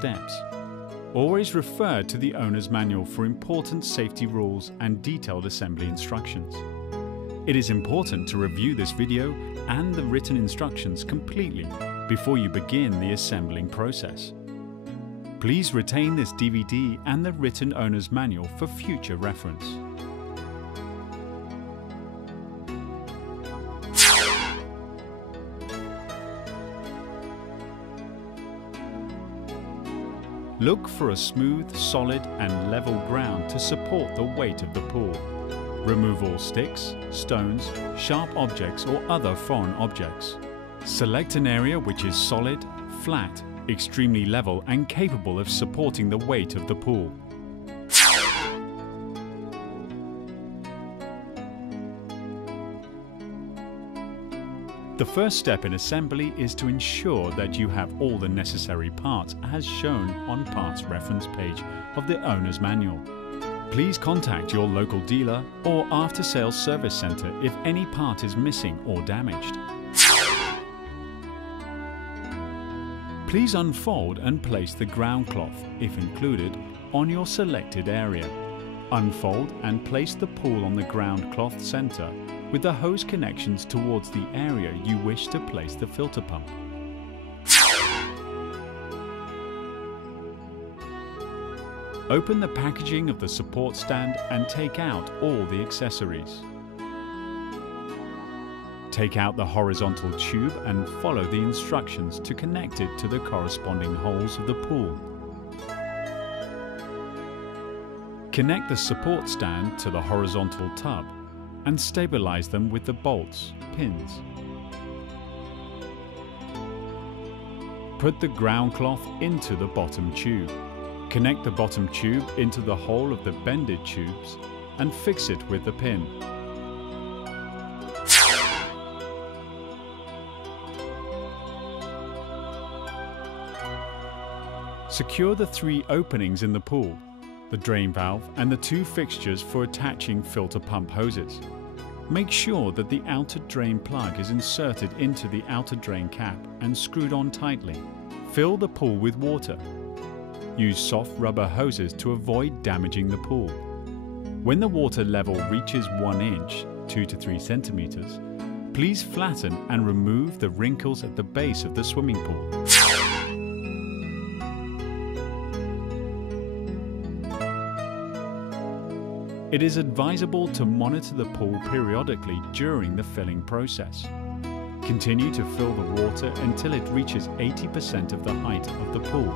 steps. Always refer to the owner's manual for important safety rules and detailed assembly instructions. It is important to review this video and the written instructions completely before you begin the assembling process. Please retain this DVD and the written owner's manual for future reference. Look for a smooth, solid and level ground to support the weight of the pool. Remove all sticks, stones, sharp objects or other foreign objects. Select an area which is solid, flat, extremely level and capable of supporting the weight of the pool. The first step in assembly is to ensure that you have all the necessary parts as shown on parts reference page of the owner's manual. Please contact your local dealer or after-sales service center if any part is missing or damaged. Please unfold and place the ground cloth, if included, on your selected area. Unfold and place the pool on the ground cloth center with the hose connections towards the area you wish to place the filter pump. Open the packaging of the support stand and take out all the accessories. Take out the horizontal tube and follow the instructions to connect it to the corresponding holes of the pool. Connect the support stand to the horizontal tub and stabilize them with the bolts, pins. Put the ground cloth into the bottom tube. Connect the bottom tube into the hole of the bended tubes and fix it with the pin. Secure the 3 openings in the pool, the drain valve and the 2 fixtures for attaching filter pump hoses. Make sure that the outer drain plug is inserted into the outer drain cap and screwed on tightly. Fill the pool with water. Use soft rubber hoses to avoid damaging the pool. When the water level reaches 1 inch, 2 to 3 centimeters, please flatten and remove the wrinkles at the base of the swimming pool. It is advisable to monitor the pool periodically during the filling process. Continue to fill the water until it reaches 80% of the height of the pool,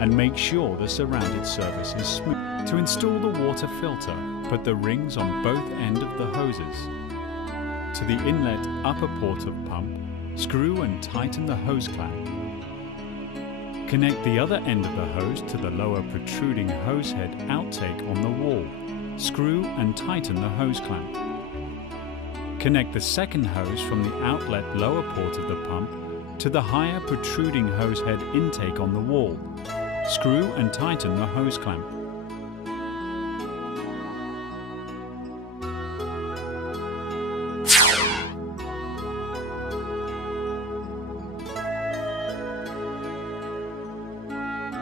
and make sure the surrounded surface is smooth. To install the water filter, put the rings on both ends of the hoses. To the inlet upper port of pump, screw and tighten the hose clamp. Connect the other end of the hose to the lower protruding hose head outtake on the wall. Screw and tighten the hose clamp. Connect the second hose from the outlet lower port of the pump to the higher protruding hose head intake on the wall. Screw and tighten the hose clamp.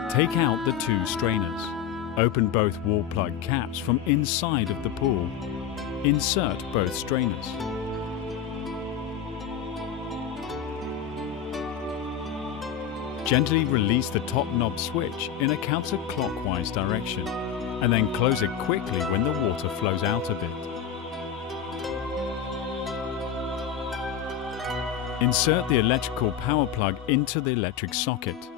Take out the 2 strainers. Open both wall plug caps from inside of the pool. Insert both strainers. Gently release the top knob switch in a counterclockwise direction and then close it quickly when the water flows out a bit. Insert the electrical power plug into the electric socket.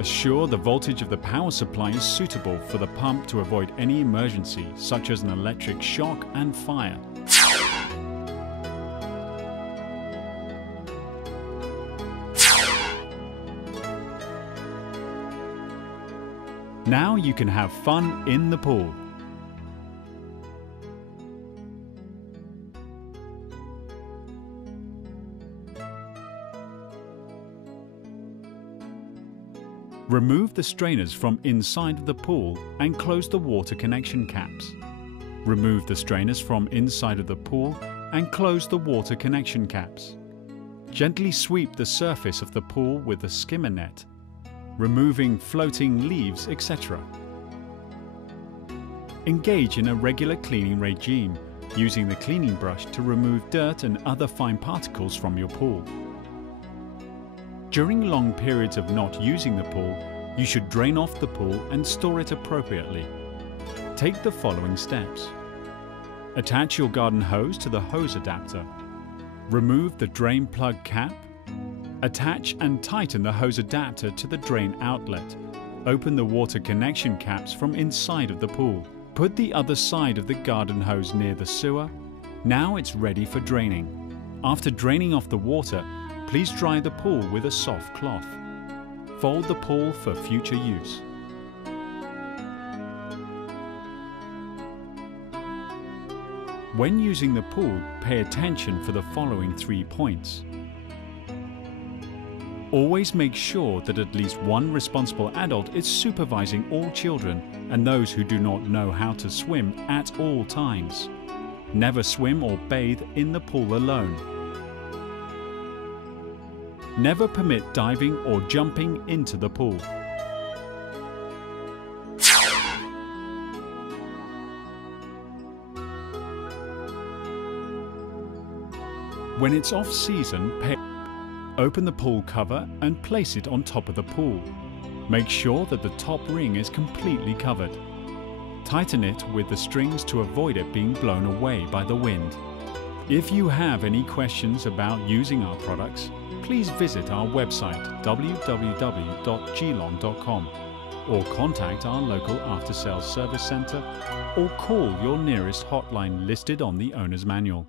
Assure the voltage of the power supply is suitable for the pump to avoid any emergency, such as an electric shock and fire. Now you can have fun in the pool. Remove the strainers from inside of the pool and close the water connection caps. Remove the strainers from inside of the pool and close the water connection caps. Gently sweep the surface of the pool with a skimmer net, removing floating leaves, etc. Engage in a regular cleaning regime, using the cleaning brush to remove dirt and other fine particles from your pool. During long periods of not using the pool, you should drain off the pool and store it appropriately. Take the following steps. Attach your garden hose to the hose adapter. Remove the drain plug cap. Attach and tighten the hose adapter to the drain outlet. Open the water connection caps from inside of the pool. Put the other side of the garden hose near the sewer. Now it's ready for draining. After draining off the water, please dry the pool with a soft cloth. Fold the pool for future use. When using the pool, pay attention for the following 3 points. Always make sure that at least one responsible adult is supervising all children and those who do not know how to swim at all times. Never swim or bathe in the pool alone. Never permit diving or jumping into the pool. When it's off season, open the pool cover and place it on top of the pool. Make sure that the top ring is completely covered. Tighten it with the strings to avoid it being blown away by the wind. If you have any questions about using our products, please visit our website www.jilong.com or contact our local after-sales service centre or call your nearest hotline listed on the owner's manual.